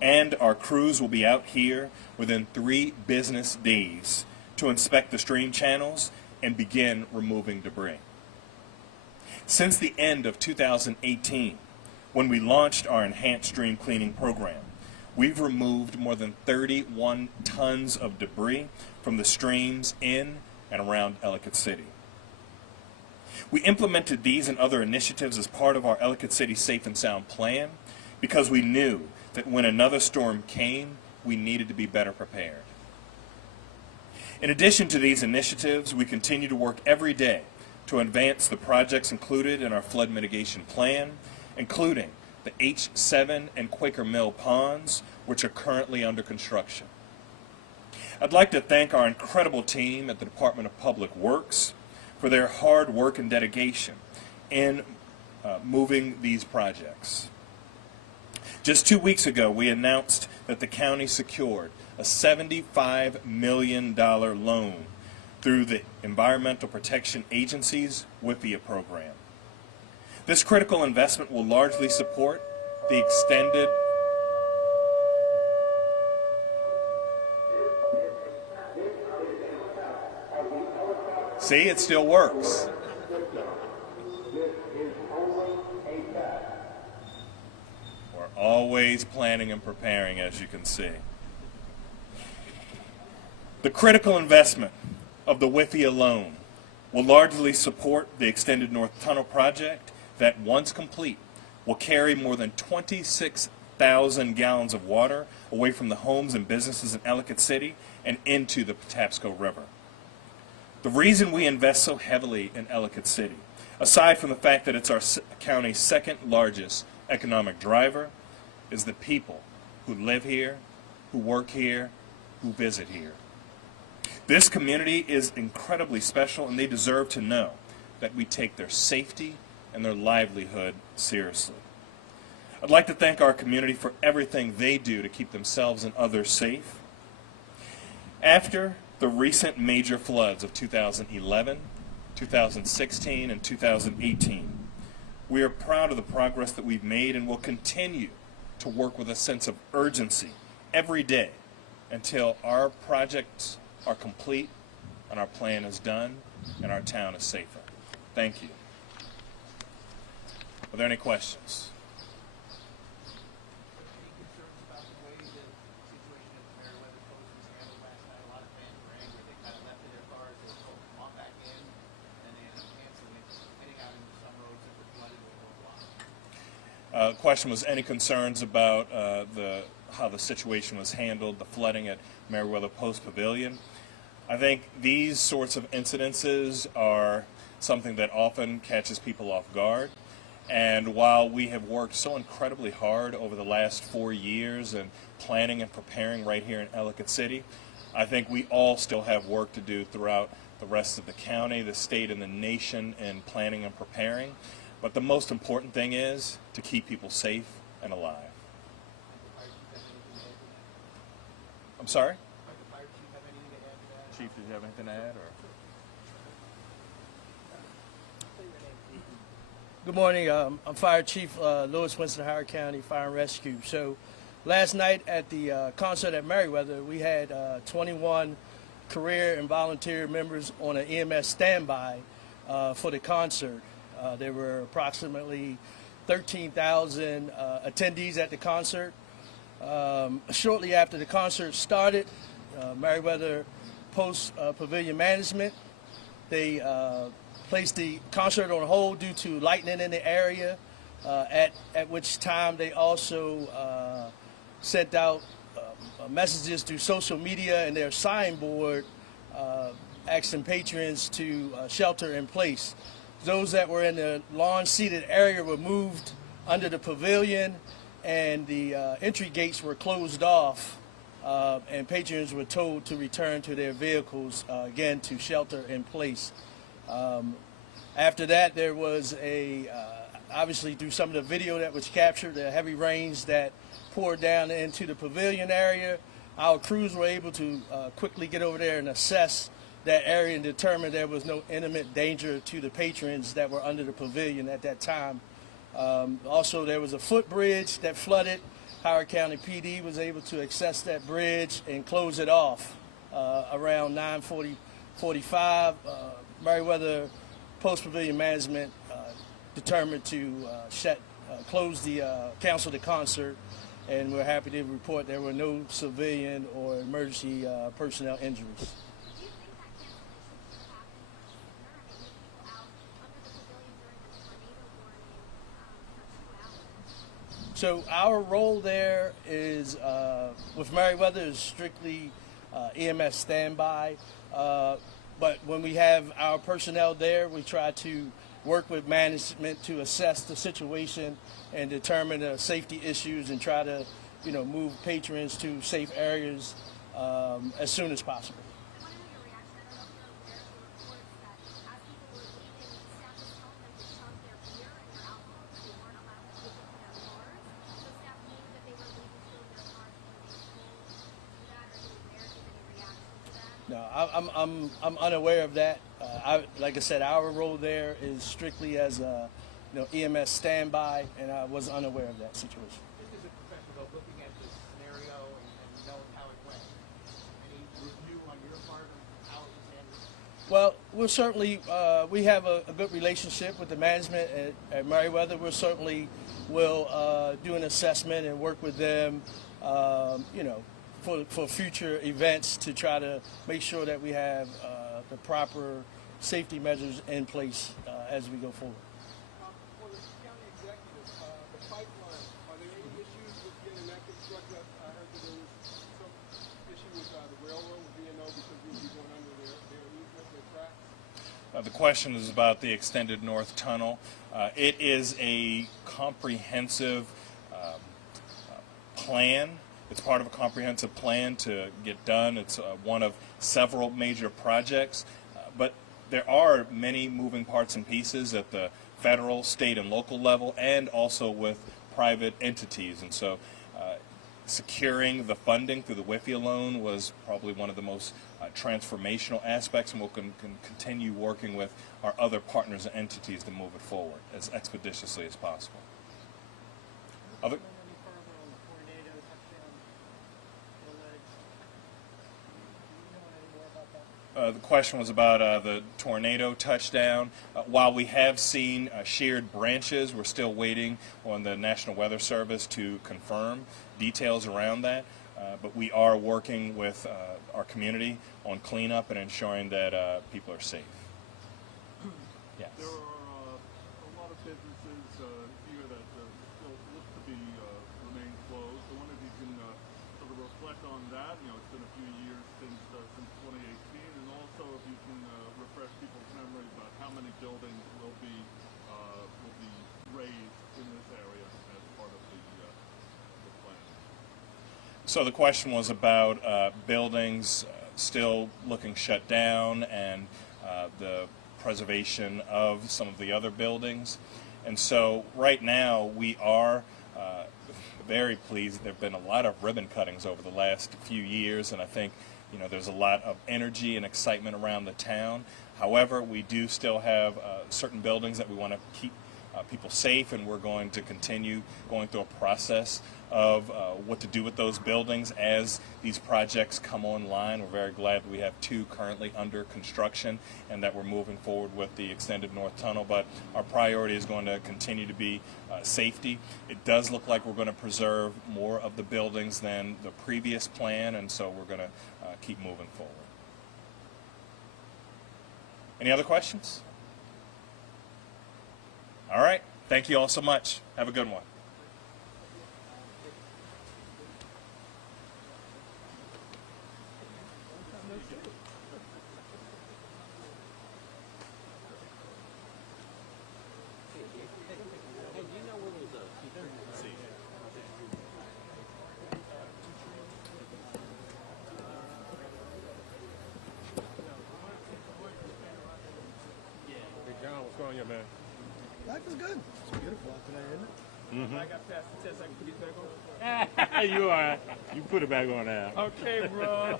and our crews will be out here within 3 business days to inspect the stream channels and begin removing debris. Since the end of 2018, when we launched our enhanced stream cleaning program, we've removed more than 31 tons of debris from the streams in and around Ellicott City. We implemented these and other initiatives as part of our Ellicott City Safe and Sound plan because we knew that when another storm came, we needed to be better prepared. In addition to these initiatives, we continue to work every day to advance the projects included in our flood mitigation plan, including the H7 and Quaker Mill ponds, which are currently under construction. I'd like to thank our incredible team at the Department of Public Works for their hard work and dedication in moving these projects. Just 2 weeks ago, we announced that the county secured a $75 million loan through the Environmental Protection Agency's WIFIA program. This critical investment will largely support the extended See, it still works. We're always planning and preparing, as you can see. The critical investment of the WIFIA loan will largely support the Extended North Tunnel project that, once complete, will carry more than 26,000 gallons of water away from the homes and businesses in Ellicott City and into the Patapsco River. The reason we invest so heavily in Ellicott City, aside from the fact that it's our county's second largest economic driver, is the people who live here, who work here, who visit here. This community is incredibly special, and they deserve to know that we take their safety and their livelihood seriously. I'd like to thank our community for everything they do to keep themselves and others safe. After the recent major floods of 2011, 2016, and 2018, we are proud of the progress that we've made and will continue to work with a sense of urgency every day until our projects are complete and our plan is done and our town is safer. Thank you. Are there any questions? The question was any concerns about how the situation was handled, the flooding at Meriwether Post Pavilion. I think these sorts of incidences are something that often catches people off guard. And while we have worked so incredibly hard over the last 4 years and planning and preparing right here in Ellicott City, I think we all still have work to do throughout the rest of the county, the state, and the nation in planning and preparing. But the most important thing is to keep people safe and alive. I'm sorry? Chief, did you have anything to add? Or? Good morning. I'm Fire Chief Lewis Winston, Howard County Fire and Rescue. So last night at the concert at Meriwether, we had 21 career and volunteer members on an EMS standby for the concert. There were approximately 13,000 attendees at the concert. Shortly after the concert started, Meriwether Post Pavilion Management, they placed the concert on hold due to lightning in the area, at which time they also sent out messages through social media and their signboard asking patrons to shelter in place. Those that were in the lawn-seated area were moved under the pavilion, and the entry gates were closed off, and patrons were told to return to their vehicles, again, to shelter in place. After that, there was obviously through some of the video that was captured, the heavy rains that poured down into the pavilion area. Our crews were able to quickly get over there and assess that area and determine there was no imminent danger to the patrons that were under the pavilion at that time. Also, there was a footbridge that flooded Howard County PD was able to access that bridge and close it off around 9:45. Meriwether Post Pavilion Management determined to cancel the concert, and we're happy to report there were no civilian or emergency personnel injuries. Do you think that cancellation should happen much sooner? I mean, maybe people out under the pavilion during the tornado warning for 2 hours. So our role there is with Meriwether is strictly EMS standby. But when we have our personnel there, we try to work with management to assess the situation and determine the safety issues and try to, move patrons to safe areas as soon as possible. I want to know your reaction. I don't know if you're aware of the reports that as people were leaving, staff was telling them to chug their beer and their alcohol because they weren't allowed to take it to their cars. So staff knew that they were leaving food in their cars and they told do that. Are you aware? Do you have any reaction to that? No, I'm unaware of that. Like I said, our role there is strictly as a EMS standby, and I was unaware of that situation. Just as a professional, looking at this scenario and knowing how it went, any review on your part of how it was handled? Well, we'll certainly we have a good relationship with the management at Meriwether. We certainly will do an assessment and work with them, for future events to try to make sure that we have the proper safety measures in place as we go forward. For the county executive, the pipeline, are there any issues with getting that constructed? I heard that there was some issue with the railroad with B&O because we would be going under their easement, their tracks. The question is about the extended north tunnel. It is a comprehensive plan. It's part of a comprehensive plan to get done. It's one of several major projects, but there are many moving parts and pieces at the federal, state, and local level, and also with private entities. And so securing the funding through the WIFIA loan was probably one of the most transformational aspects, and we'll continue working with our other partners and entities to move it forward as expeditiously as possible. Other? Any further on the tornado touchdown alleged? Do you know any more about that? The question was about the tornado touchdown. While we have seen sheared branches, we're still waiting on the National Weather Service to confirm details around that. But we are working with our community on cleanup and ensuring that people are safe. Yes. There are a lot of businesses here that still look to be remain closed. I wonder if you can sort of reflect on that. It's been a few years since 2018, and also if you can refresh people's memories about how many buildings will be raised in this area as part of the plan. So the question was about buildings still looking shut down and the preservation of some of the other buildings. And so right now we are very pleased. There have been a lot of ribbon cuttings over the last few years, and I think there's a lot of energy and excitement around the town. However, we do still have certain buildings that we want to keep people safe, and we're going to continue going through a process of what to do with those buildings as these projects come online. We're very glad that we have 2 currently under construction and that we're moving forward with the extended north tunnel, but our priority is going to continue to be safety. It does look like we're going to preserve more of the buildings than the previous plan, and so we're going to keep moving forward. Any other questions? All right. Thank you all so much. Have a good one. Hey John, what's going on, man? Life is good. It's beautiful out today, isn't it? I got past the test. I can put it back on. You all right. You put it back on now. Okay, bro.